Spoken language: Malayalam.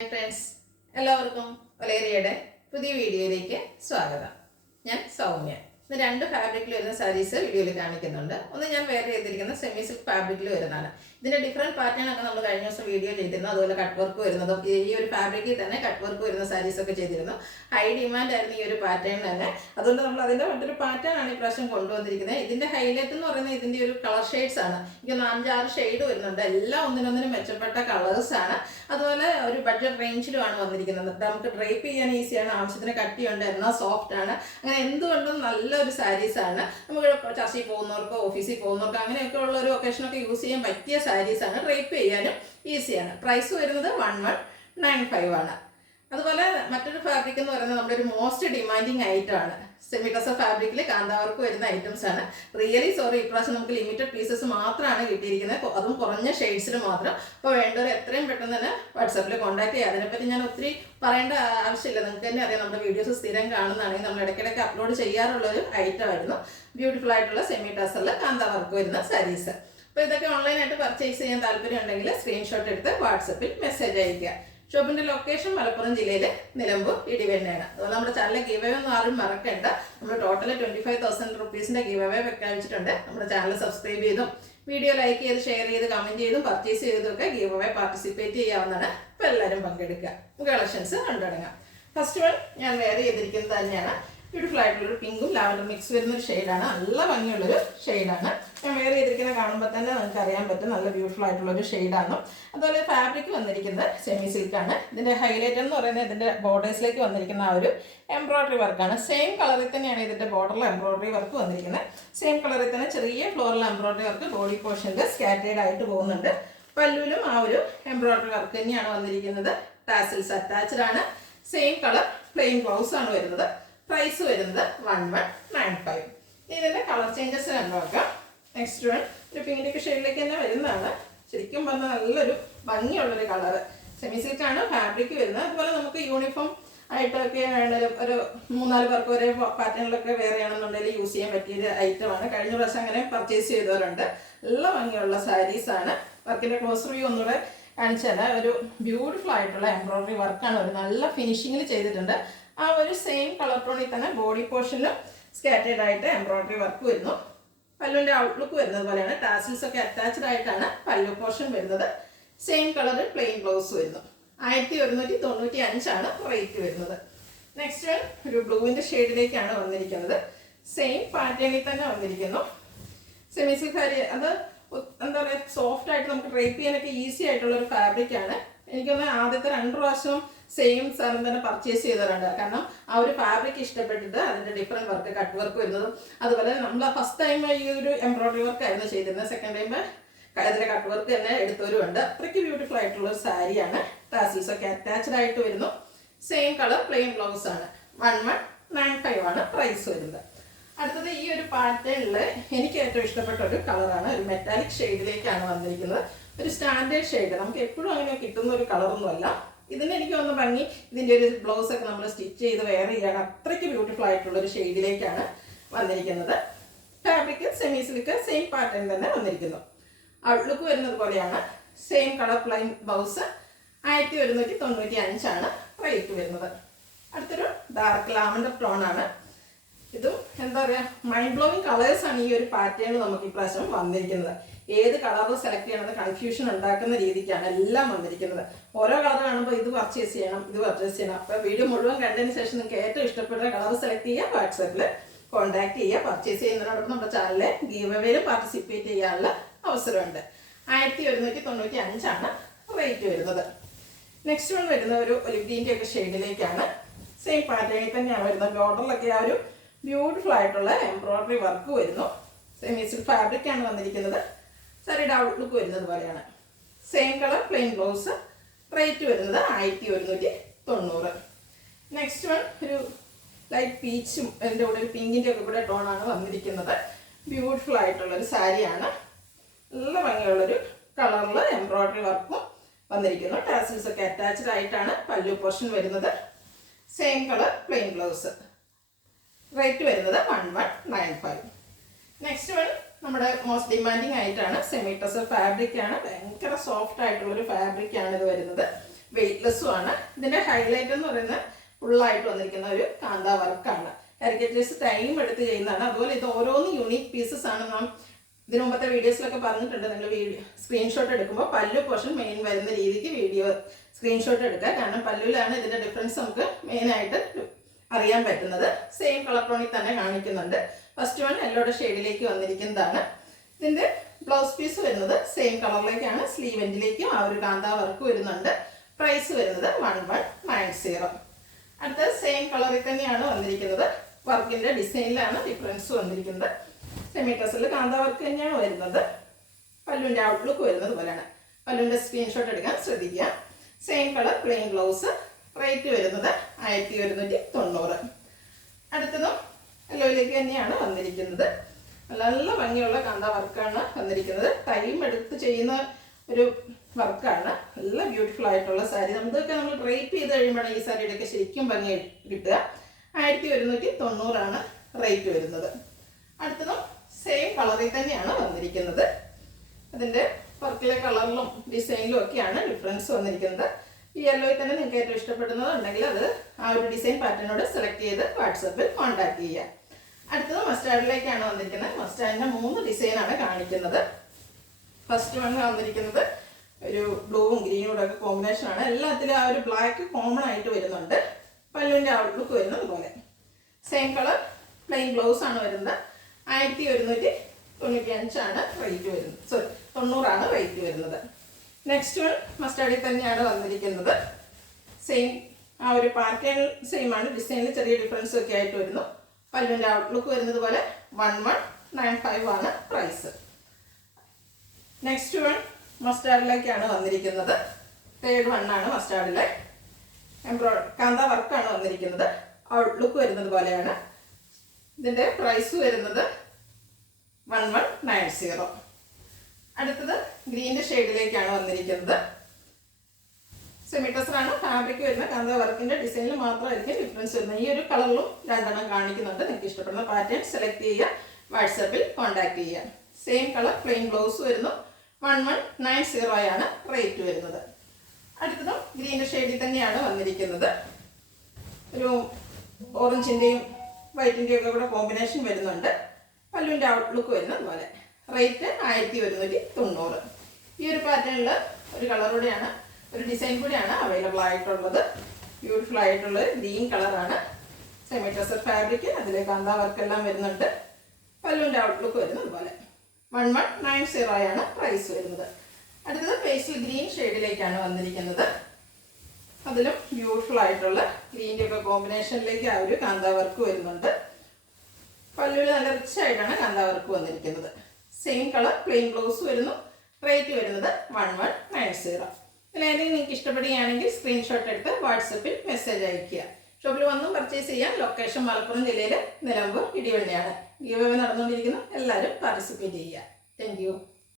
ഫ്രണ്ട്സ് എല്ലാവർക്കും ഒലേറിയയുടെ പുതിയ വീഡിയോയിലേക്ക് സ്വാഗതം. ഞാൻ സൗമ്യ. ഇന്ന് രണ്ട് ഫാബ്രിക്കിൽ വരുന്ന സാരീസ് വീഡിയോയിൽ കാണിക്കുന്നുണ്ട്. ഒന്ന് ഞാൻ വെയർ ചെയ്തിരിക്കുന്ന സെമി സിൽക്ക് ഫാബ്രിക്കിൽ വരുന്നതാണ്. ഇതിന്റെ ഡിഫറെന്റ് പാറ്റേൺ ഒക്കെ നമ്മൾ കഴിഞ്ഞ ദിവസം വീഡിയോ ചെയ്തിരുന്നു. അതുപോലെ കട്ട് വർക്ക് വരുന്നതും ഈ ഒരു ഫാബ്രിക്കിൽ തന്നെ കട്ട് വർക്ക് വരുന്ന സാരീസ് ഒക്കെ ചെയ്തിരുന്നു. ഹൈ ഡിമാൻഡ് ആയിരുന്നു ഈ ഒരു പാറ്റേൺ തന്നെ. അതുകൊണ്ട് നമ്മൾ അതിന്റെ മറ്റൊരു പാറ്റേൺ ആണ് ഈ പ്രാവശ്യം കൊണ്ടുവന്നിരിക്കുന്നത്. ഇതിന്റെ ഹൈലൈറ്റ് എന്ന് പറയുന്നത് ഇതിന്റെ ഒരു കളർ ഷെയ്ഡ്സ് ആണ്. എനിക്ക് 5-6 ഷെയ്ഡ് വരുന്നുണ്ട്. എല്ലാം ഒന്നിനൊന്നിനും മെച്ചപ്പെട്ട കളേഴ്സ് ആണ്. അതുപോലെ ഒരു ബഡ്ജറ്റ് റേഞ്ചിലുമാണ് വന്നിരിക്കുന്നത്. നമുക്ക് ഡ്രൈപ്പ് ചെയ്യാൻ ഈസിയാണ്, ആവശ്യത്തിന് കട്ടിയുണ്ട്, എന്നാൽ സോഫ്റ്റ് ആണ്. അങ്ങനെ എന്തുകൊണ്ടും നല്ലൊരു സാരീസ് ആണ്. നമുക്ക് ചർച്ചയിൽ പോകുന്നവർക്കോ ഓഫീസിൽ പോകുന്നവർക്കോ അങ്ങനെയൊക്കെ ഉള്ള ഒരു ഒക്കേഷനൊക്കെ യൂസ് ചെയ്യാൻ പറ്റിയ സാരീസ് ആണ്. ഡ്രൈപ്പ് ചെയ്യാനും ഈസിയാണ്. പ്രൈസ് വരുന്നത് 1195 ആണ്. അതുപോലെ മറ്റൊരു ഫാബ്രിക് എന്ന് പറയുന്നത് നമ്മുടെ ഒരു മോസ്റ്റ് ഡിമാൻഡിങ് ഐറ്റം ആണ്. സെമി ടസർ ഫാബ്രിക്കിൽ കാന്താവർക്ക് വരുന്ന ഐറ്റംസ് ആണ്. റിയലി സോറി, ഇപ്രാവശ്യം നമുക്ക് ലിമിറ്റഡ് പീസസ് മാത്രമാണ് കിട്ടിയിരിക്കുന്നത്, അതും കുറഞ്ഞ ഷെയ്ഡ്സിൽ മാത്രം. അപ്പോൾ വേണ്ടവർ എത്രയും പെട്ടെന്ന് തന്നെ വാട്സാപ്പിൽ കോൺടാക്ട് ചെയ്യുക. അതിനെപ്പറ്റി ഞാൻ ഒത്തിരി പറയേണ്ട ആവശ്യമില്ല, നിങ്ങൾക്ക് തന്നെ അറിയാം. നമ്മുടെ വീഡിയോസ് സ്ഥിരം കാണുന്നതാണെങ്കിൽ നമ്മൾ ഇടയ്ക്കിടയ്ക്ക് അപ്ലോഡ് ചെയ്യാറുള്ളൊരു ഐറ്റം ആയിരുന്നു ബ്യൂട്ടിഫുൾ ആയിട്ടുള്ള സെമി ടസറിൽ കാന്താവർക്ക് വരുന്ന സാരീസ്. അപ്പോൾ ഇതൊക്കെ ഓൺലൈനായിട്ട് പർച്ചേസ് ചെയ്യാൻ താല്പര്യം ഉണ്ടെങ്കിൽ സ്ക്രീൻഷോട്ട് എടുത്ത് വാട്സപ്പിൽ മെസ്സേജ് അയയ്ക്കുക. ഷോപ്പിന്റെ ലൊക്കേഷൻ മലപ്പുറം ജില്ലയിലെ നിലമ്പൂർ ഇടിവെണ്ണയാണ്. അതുപോലെ നമ്മുടെ ചാനലിലെ ഗീവ് അവേ ഒന്നും ആരും മറക്കണ്ട. നമ്മൾ ടോട്ടൽ 25,000 റുപ്പീസിന്റെ ഗീവ് അവേ പ്രഖ്യാപിച്ചിട്ടുണ്ട്. നമ്മുടെ ചാനൽ സബ്സ്ക്രൈബ് ചെയ്തും വീഡിയോ ലൈക്ക് ചെയ്ത് ഷെയർ ചെയ്ത് കമന്റ് ചെയ്തും പർച്ചേസ് ചെയ്തൊക്കെ ഗീവ് അവേ പാർട്ടിസിപ്പേറ്റ് ചെയ്യാവുന്നതാണ്. അപ്പോൾ എല്ലാവരും പങ്കെടുക്കുക. കളക്ഷൻസ് കണ്ടുടങ്ങാം. ഫസ്റ്റ് വൺ ഞാൻ വെയർ ചെയ്തിരിക്കുന്നത് തന്നെയാണ്. ബ്യൂട്ടിഫുൾ ആയിട്ടുള്ളൊരു പിങ്കും ലാവൻഡർ മിക്സ് വരുന്നൊരു ഷെയ്ഡാണ്. നല്ല ഭംഗിയുള്ളൊരു ഷെയ്ഡാണ്. ഞാൻ വെയർ ചെയ്തിരിക്കുന്ന കാണുമ്പോൾ തന്നെ നമുക്ക് അറിയാൻ പറ്റും നല്ല ബ്യൂട്ടിഫുൾ ആയിട്ടുള്ളൊരു ഷെയ്ഡാണ്. അതുപോലെ ഫാബ്രിക് വന്നിരിക്കുന്നത് സെമി സിൽക്കാണ്. ഇതിൻ്റെ ഹൈലൈറ്റ് എന്ന് പറയുന്നത് ഇതിൻ്റെ ബോർഡേഴ്സിലേക്ക് വന്നിരിക്കുന്ന ആ ഒരു എംബ്രോയിഡറി വർക്കാണ്. സെയിം കളറിൽ തന്നെയാണ് ഇതിൻ്റെ ബോർഡറിൽ എംബ്രോയിഡറി വർക്ക് വന്നിരിക്കുന്നത്. സെയിം കളറിൽ തന്നെ ചെറിയ ഫ്ലോറൽ എംബ്രോയിഡറി വർക്ക് ബോഡി പോർഷനിൽ സ്കാറ്റേഡ് ആയിട്ട് പോകുന്നുണ്ട്. പല്ലുവിലും ആ ഒരു എംബ്രോയിഡറി വർക്ക് തന്നെയാണ് വന്നിരിക്കുന്നത്. ടാസിൽസ് അറ്റാച്ച്ഡ് ആണ്. സെയിം കളർ പ്ലെയിൻ ബ്ലൗസ് ആണ് വരുന്നത്. പ്രൈസ് വരുന്നത് 1195. ഇതിൻ്റെ കളർ ചേഞ്ചസ് കണ്ടുനോക്കാം. നെക്സ്റ്റ് വൺ ഒരു പിങ്കിൻ്റെ ഷെയ്ഡിലേക്ക് തന്നെ വരുന്നതാണ്. ശരിക്കും പറഞ്ഞാൽ നല്ലൊരു ഭംഗിയുള്ളൊരു കളറ്. സെമി സിൽക്കാണ് ഫാബ്രിക് വരുന്നത്. അതുപോലെ നമുക്ക് യൂണിഫോം ആയിട്ടൊക്കെ വേണമെങ്കിലും ഒരു 3-4 പേർക്ക് ഒരേ പാറ്റേണിലൊക്കെ വേറെ ആണെന്നുണ്ടെങ്കിൽ യൂസ് ചെയ്യാൻ പറ്റിയൊരു ഐറ്റമാണ്. കഴിഞ്ഞ പ്രാവശ്യം അങ്ങനെ പർച്ചേസ് ചെയ്തവരുണ്ട്. നല്ല ഭംഗിയുള്ള സാരീസാണ്. വർക്കിൻ്റെ ക്ലോസ് റിവ്യൂ ഒന്നുകൂടെ കാണിച്ചാൽ ഒരു ബ്യൂട്ടിഫുൾ ആയിട്ടുള്ള എംബ്രോയിഡറി വർക്കാണ്. ഒരു നല്ല ഫിനിഷിങ്ങിൽ ചെയ്തിട്ടുണ്ട്. ആ ഒരു സെയിം കളർ ടോണിൽ തന്നെ ബോഡി പോർഷനിലും സ്കാറ്റേഡ് ആയിട്ട് എംബ്രോയിഡറി വർക്ക് വരുന്നു. പല്ലുവിൻ്റെ ഔട്ട്ലുക്ക് വരുന്നത് പോലെയാണ്. ടാസിൽസ് ഒക്കെ അറ്റാച്ച്ഡ് ആയിട്ടാണ് പല്ലു പോർഷൻ വരുന്നത്. സെയിം കളർ പ്ലെയിൻ ബ്ലൗസ് വരുന്നു. 1195 ആണ് റേറ്റ് വരുന്നത്. നെക്സ്റ്റ് ഒരു ബ്ലൂവിൻ്റെ ഷെയ്ഡിലേക്കാണ് വന്നിരിക്കുന്നത്. സെയിം പാറ്റേണിൽ തന്നെ വന്നിരിക്കുന്നു. സെമി സിൽക്ക് സാരി അത് എന്താ പറയുക, സോഫ്റ്റ് ആയിട്ട് നമുക്ക് ഡ്രൈപ്പ് ചെയ്യാനൊക്കെ ഈസി ആയിട്ടുള്ള ഒരു ഫാബ്രിക്കാണ്. എനിക്കൊന്ന് ആദ്യത്തെ 2 പ്രാവശ്യം സെയിം സാധനം തന്നെ പർച്ചേസ് ചെയ്തവരുണ്ട്. കാരണം ആ ഒരു ഫാബ്രിക് ഇഷ്ടപ്പെട്ടിട്ട് അതിൻ്റെ ഡിഫറെൻറ്റ് വർക്ക് കട്ട് വർക്ക് വരുന്നതും അതുപോലെ നമ്മൾ ഫസ്റ്റ് ടൈം ഈ ഒരു എംബ്രോയിഡറി വർക്ക് ആയിരുന്നു ചെയ്തിരുന്നത്. സെക്കൻഡ് ടൈം അതിൻ്റെ കട്ട് വർക്ക് തന്നെ എടുത്തവരും ഉണ്ട്. അത്രയ്ക്ക് ബ്യൂട്ടിഫുൾ ആയിട്ടുള്ള ഒരു സാരിയാണ്. ടാസിൽസ് ഒക്കെ അറ്റാച്ച്ഡ് ആയിട്ട് വരുന്നു. സെയിം കളർ പ്ലെയിൻ ബ്ലൗസ് ആണ്. 1195 ആണ് പ്രൈസ് വരുന്നത്. അടുത്തത് ഈ ഒരു പാറ്റേണിൽ എനിക്ക് ഏറ്റവും ഇഷ്ടപ്പെട്ട ഒരു കളറാണ്. ഒരു മെറ്റാലിക് ഷെയ്ഡിലേക്കാണ് വന്നിരിക്കുന്നത്. ഒരു സ്റ്റാൻഡേർഡ് ഷെയ്ഡ്, നമുക്ക് എപ്പോഴും അങ്ങനെ കിട്ടുന്ന ഒരു കളറൊന്നുമല്ല. ഇതിന് എനിക്ക് തോന്നുന്ന ഭംഗി ഇതിൻ്റെ ഒരു ബ്ലൗസ് ഒക്കെ നമ്മൾ സ്റ്റിച്ച് ചെയ്ത് വെയർ ചെയ്യാണ്. അത്രയ്ക്ക് ബ്യൂട്ടിഫുൾ ആയിട്ടുള്ള ഒരു ഷെയ്ഡിലേക്കാണ് വന്നിരിക്കുന്നത്. Fabric semi silk same pattern തന്നെ വന്നിരിക്കുന്നു. ഔട്ട്ലുക്ക് വരുന്നത് പോലെയാണ്. Same colour plain blouse. 1195 ആണ് റേറ്റ് വരുന്നത്. അടുത്തൊരു ഡാർക്ക് ലാവൻഡർ ടോൺ ആണ്. ഇതും എന്താ പറയുക, മൈൻഡ് ബ്ലോവിങ് കളേഴ്സാണ് ഈ ഒരു പാറ്റേണിൽ നമുക്ക് ഇപ്രാവശ്യം വന്നിരിക്കുന്നത്. ഏത് കളർ സെലക്ട് ചെയ്യണമെന്ന് കൺഫ്യൂഷൻ ഉണ്ടാക്കുന്ന രീതിക്കാണ് എല്ലാം വന്നിരിക്കുന്നത്. ഓരോ കളർ കാണുമ്പോൾ ഇത് പർച്ചേസ് ചെയ്യണം, ഇത് പർച്ചേസ് ചെയ്യണം. അപ്പോൾ വീഡിയോ മുഴുവൻ കണ്ടതിന് ശേഷം നിങ്ങൾക്ക് ഏറ്റവും ഇഷ്ടപ്പെട്ട കളർ സെലക്ട് ചെയ്യുക, വാട്സാപ്പിൽ കോൺടാക്ട് ചെയ്യുക. പർച്ചേസ് ചെയ്യുന്നതിനോടൊപ്പം നമ്മുടെ ചാനലിലെ ഗീവ് അവേയിൽ പാർട്ടിസിപ്പേറ്റ് ചെയ്യാനുള്ള അവസരമുണ്ട്. 1195 ആണ് റേറ്റ് വരുന്നത്. നെക്സ്റ്റ് വൺ വരുന്ന ഒരു ഒലിവ് ഒക്കെ ഷെയ്ഡിലേക്കാണ്. സെയിം പാറ്റേണിൽ തന്നെയാണ് വരുന്നത്. ബോർഡറിലൊക്കെ ആ ഒരു ബ്യൂട്ടിഫുൾ ആയിട്ടുള്ള എംബ്രോയിഡറി വർക്ക് വരുന്നു. സെമി സിൽക്ക് ഫാബ്രിക് ആണ് വന്നിരിക്കുന്നത്. സാരിയുടെ ഔട്ട്ലുക്ക് വരുന്നത് പോലെയാണ്. Same colour plain blouse. Rate വരുന്നത് 1190. നെക്സ്റ്റ് വൺ ഒരു ലൈറ്റ് പീച്ചും അതിൻ്റെ കൂടെ ഒരു പിങ്കിൻ്റെ ഒക്കെ കൂടെ ടോണാണ് വന്നിരിക്കുന്നത്. ബ്യൂട്ടിഫുൾ ആയിട്ടുള്ളൊരു സാരിയാണ്. നല്ല ഭംഗിയുള്ളൊരു കളറിൽ എംബ്രോയിഡറി വർക്കും വന്നിരിക്കുന്നു. ടാസിൽസ് ഒക്കെ അറ്റാച്ച്ഡ് ആയിട്ടാണ് പല്ലു പോർഷൻ വരുന്നത്. Same colour plain blouse. Rate വരുന്നത് 1195. നെക്സ്റ്റ് വൺ നമ്മുടെ മോസ്റ്റ് ഡിമാൻഡിങ് ആയിട്ടാണ് സെമി ടസർ ഫാബ്രിക് ആണ്. ഭയങ്കര സോഫ്റ്റ് ആയിട്ടുള്ളൊരു ഫാബ്രിക് ആണ് ഇത് വരുന്നത്. വെയ്റ്റ്ലെസ്സും ആണ്. ഇതിൻ്റെ ഹൈലൈറ്റ് എന്ന് പറയുന്നത് ഫുള്ളായിട്ട് വന്നിരിക്കുന്ന ഒരു കാന്ത വർക്കാണ്. കാരിക്കേച്ചേഴ്സ് ടൈം എടുത്ത് ചെയ്യുന്നതാണ്. അതുപോലെ ഇത് ഓരോന്ന് യൂണീക്ക് പീസസ് ആണ്. നാം ഇതിനു മുമ്പത്തെ വീഡിയോസിലൊക്കെ പറഞ്ഞിട്ടുണ്ട്, നിങ്ങൾ സ്ക്രീൻഷോട്ട് എടുക്കുമ്പോൾ പല്ലു പോർഷൻ മെയിൻ വരുന്ന രീതിക്ക് സ്ക്രീൻഷോട്ട് എടുക്കുക. കാരണം പല്ലുവിലാണ് ഇതിൻ്റെ ഡിഫറൻസ് നമുക്ക് മെയിനായിട്ട് അറിയാൻ പറ്റുന്നത്. സെയിം കളർ ടോണിൽ തന്നെ കാണിക്കുന്നുണ്ട്. ഫസ്റ്റ് വൺ യെല്ലോയുടെ ഷെയ്ഡിലേക്ക് വന്നിരിക്കുന്നതാണ്. ഇതിൻ്റെ ബ്ലൗസ് പീസ് വരുന്നത് സെയിം കളറിലേക്കാണ്. സ്ലീവ് എൻഡിലേക്കും ആ ഒരു കാന്ത വർക്ക് വരുന്നുണ്ട്. പ്രൈസ് വരുന്നത് 1190. അടുത്ത സെയിം കളറിൽ തന്നെയാണ് വന്നിരിക്കുന്നത്. വർക്കിൻ്റെ ഡിസൈനിലാണ് ഡിഫറൻസ് വന്നിരിക്കുന്നത്. സെമി ടസൽ കാന്ത വർക്ക് തന്നെയാണ് വരുന്നത്. പല്ലുവിൻ്റെ ഔട്ട്ലുക്ക് വരുന്നത് പോലെയാണ്. പല്ലുവിൻ്റെ സ്ക്രീൻഷോട്ട് എടുക്കാൻ ശ്രദ്ധിക്കുക. Same colour plain blouse. Rate വരുന്നത് 1190. അടുത്തതും യെല്ലോയിലേക്ക് തന്നെയാണ് വന്നിരിക്കുന്നത്. നല്ല ഭംഗിയുള്ള കാന്ത വർക്കാണ് വന്നിരിക്കുന്നത്. ടൈം എടുത്ത് ചെയ്യുന്ന ഒരു വർക്കാണ്. നല്ല ബ്യൂട്ടിഫുൾ ആയിട്ടുള്ള സാരി. നമുക്കൊക്കെ നമ്മൾ ഡ്രേപ്പ് ചെയ്ത് കഴിയുമ്പോഴാണ് ഈ സാരിയുടെയൊക്കെ ശരിക്കും ഭംഗി കിട്ടുക. 1190 റേറ്റ് വരുന്നത്. അടുത്തതും സെയിം കളറിൽ തന്നെയാണ് വന്നിരിക്കുന്നത്. അതിൻ്റെ വർക്കിലെ കളറിലും ഡിസൈനിലും ഒക്കെയാണ് ഡിഫറൻസ് വന്നിരിക്കുന്നത്. ഈ യെല്ലോയിൽ തന്നെ നിങ്ങൾക്ക് ഏറ്റവും ഇഷ്ടപ്പെടുന്നത് ഉണ്ടെങ്കിൽ അത് ആ ഒരു ഡിസൈൻ പാറ്റേണോട് സെലക്ട് ചെയ്ത് വാട്സപ്പിൽ കോൺടാക്ട് ചെയ്യുക. അടുത്തത് മസ്റ്റാർഡിലേക്കാണ് വന്നിരിക്കുന്നത്. മസ്റ്റാർഡിൻ്റെ 3 ഡിസൈനാണ് കാണിക്കുന്നത്. ഫസ്റ്റ് വൺ വന്നിരിക്കുന്നത് ഒരു ബ്ലൂവും ഗ്രീനും കൂടെ ഒക്കെ കോമ്പിനേഷനാണ്. എല്ലാത്തിലും ആ ഒരു ബ്ലാക്ക് കോമൺ ആയിട്ട് വരുന്നുണ്ട്. പല്ലുവിൻ്റെ ഔട്ട്ലുക്ക് വരുന്നത് പോലെ. സെയിം കളർ പ്ലെയിൻ ബ്ലൗസ് ആണ് വരുന്നത്. 1195 റേറ്റ് വരുന്നത്. 90 റേറ്റ് വരുന്നത്. നെക്സ്റ്റ് വൺ മസ്റ്റാർഡിൽ തന്നെയാണ് വന്നിരിക്കുന്നത്. സെയിം ആ ഒരു പാറ്റേൺ സെയിം ആണ്. ഡിസൈനിൽ ചെറിയ ഡിഫറൻസ് ഒക്കെ ആയിട്ട് വരുന്നു. പല്ലുവിൻ്റെ ഔട്ട്ലുക്ക് വരുന്നത് പോലെ 1195 പ്രൈസ്. നെക്സ്റ്റ് വൺ മസ്റ്റാർഡിലേക്കാണ് വന്നിരിക്കുന്നത്. തേർഡ് വണ്ണാണ് മസ്റ്റാർഡിലെ. കാന്ത വർക്കാണ് വന്നിരിക്കുന്നത്. ഔട്ട്ലുക്ക് വരുന്നത് പോലെയാണ്. ഇതിൻ്റെ പ്രൈസ് വരുന്നത് 1190. അടുത്തത് ഗ്രീൻ്റെ ഷെയ്ഡിലേക്കാണ് വന്നിരിക്കുന്നത്. സെമി ടസറാണ് ഫാബ്രിക് വരുന്ന. കാന്ത വർക്കിൻ്റെ ഡിസൈനിൽ മാത്രമായിരിക്കും ഡിഫറൻസ് വരുന്നത്. ഈ ഒരു കളറിലും 2 കാണിക്കുന്നുണ്ട്. നിങ്ങൾക്ക് ഇഷ്ടപ്പെടുന്ന പാറ്റേൺ സെലക്ട് ചെയ്യുക. വാട്സാപ്പിൽ കോൺടാക്ട് ചെയ്യുക. സെയിം കളർ പ്ലെയിൻ ബ്ലൗസ് വരുന്നു. 1190 റേറ്റ് വരുന്നത്. അടുത്തതും ഗ്രീൻ്റെ ഷെയ്ഡിൽ തന്നെയാണ് വന്നിരിക്കുന്നത്. ഒരു ഓറഞ്ചിൻ്റെയും വൈറ്റിൻ്റെയും ഒക്കെ കൂടെ കോമ്പിനേഷൻ വരുന്നുണ്ട്. പല്ലുവിൻ്റെ ഔട്ട്ലുക്ക് വരുന്നത് പോലെ. റേറ്റ് 1190. ഈ ഒരു പാറ്റേണിൽ ഒരു കളർ കൂടെയാണ്, ഒരു ഡിസൈൻ കൂടിയാണ് അവൈലബിൾ ആയിട്ടുള്ളത്. ബ്യൂട്ടിഫുൾ ആയിട്ടുള്ള ഗ്രീൻ കളറാണ്. Semi tussar fabric. അതിൽ കാന്ത വർക്കെല്ലാം വരുന്നുണ്ട്. പല്ലുവിൻ്റെ ഔട്ട്ലുക്ക് വരുന്നത് പോലെ. 1190 പ്രൈസ് വരുന്നത്. അടുത്തത് പേസ്റ്റൽ ഗ്രീൻ ഷെയ്ഡിലേക്കാണ് വന്നിരിക്കുന്നത്. അതിലും ബ്യൂട്ടിഫുൾ ആയിട്ടുള്ള ഗ്രീൻ്റെ ഒക്കെ കോമ്പിനേഷനിലേക്ക് ആ ഒരു കാന്ത വർക്ക് വരുന്നുണ്ട്. പല്ലുവിൽ നല്ല റിച്ച് ആയിട്ടാണ് കാന്ത വർക്ക് വന്നിരിക്കുന്നത്. സെയിം കളർ പ്ലെയിൻ ബ്ലൗസ് വരുന്നു. റേറ്റ് വരുന്നത് 1190. ഇതിലേതെങ്കിലും നിങ്ങൾക്ക് ഇഷ്ടപ്പെടുകയാണെങ്കിൽ സ്ക്രീൻഷോട്ട് എടുത്ത് വാട്സപ്പിൽ മെസ്സേജ് അയയ്ക്കുക. ഷോപ്പിൽ വന്നും പർച്ചേസ് ചെയ്യാം. ലൊക്കേഷൻ മലപ്പുറം ജില്ലയിലെ നിലമ്പൂർ ഇടിവണ്ണയാണ്. ഗീവ് അവേ നടന്നുകൊണ്ടിരിക്കുന്നു. എല്ലാവരും പാർട്ടിസിപ്പേറ്റ് ചെയ്യുക. Thank you.